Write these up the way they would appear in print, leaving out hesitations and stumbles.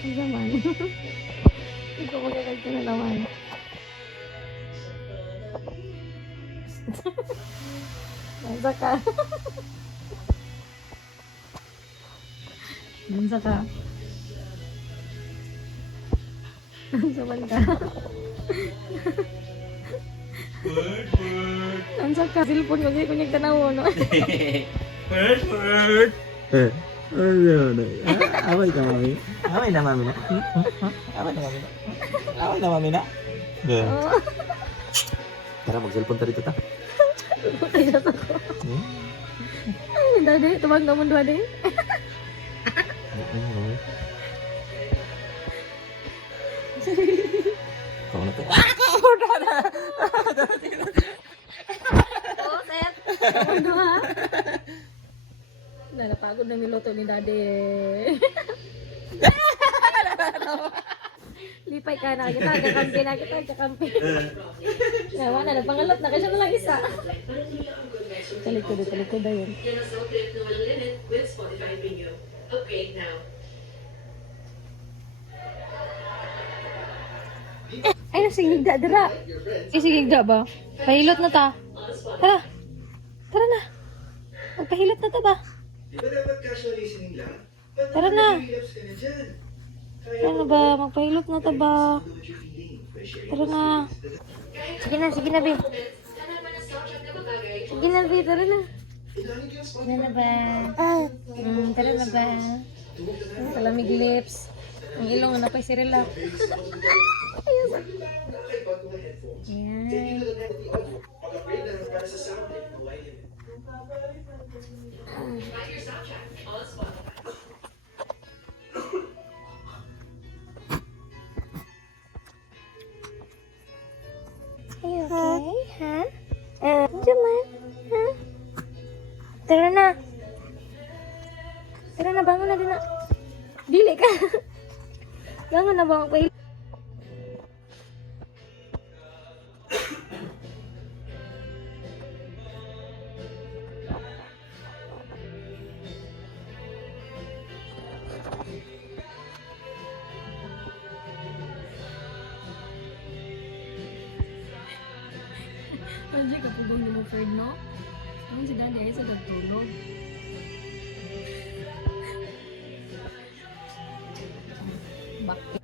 Ang zaman. Ikaw magkakagta na naman. Nasa ka. Nasa ka. Nasa man ka. Nasa ka. Silpon ko siya kung nagtanaw, no? Bird. Ano? Away ka, mami. Away na, mami na. Away na, mami na. Away na, mami na. Oo. Tara, mag-cellphone tayo dito, ta. Ay, nasa ko. Ay, dade. Tumag naman doon, dade. Kau na to. Oo, set. Naman doon, ha? Napagod na niloto ni dade. Lipay ka na kita, kakampi na kita, kakampi. Nawa na, nagpangalot na kasi na lang isa. Talikod na yun. Yan ang sa ulit na walang limit with Spotify Premium. Upgrade now. Ay, nasigigda, dara. Isigigda ba? Pahilot na ta. Tara. Tara na. Magpahilot na ta ba? Di ba dapat casual listening lang? Ba't Tara na. relapse ka na dyan? Ano ba? Magpahilot na ta ba? Do what you're feeling. By sharing Tara na. Sige na, Bi. Sige na, Bi. Tara na. Tara na ba? Tara na ba? Talamig lips. Ang ilong na pa'y sirila. Ayan. Are you okay? Ha? Jaman? Ha? Tara na. Tara na, bangon na din na. Dili ka. Bangon na ba magpahilot? Andiyan ka po doon mo, Fred, no? Ang si Daddy ay sa nagtulog. Bakit?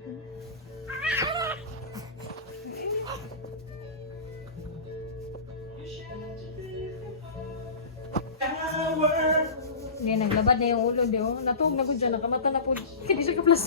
Hindi, naglabad na yung ulo, di oh. Natug na ko dyan, nakamata na po. Hindi siya ka-plus.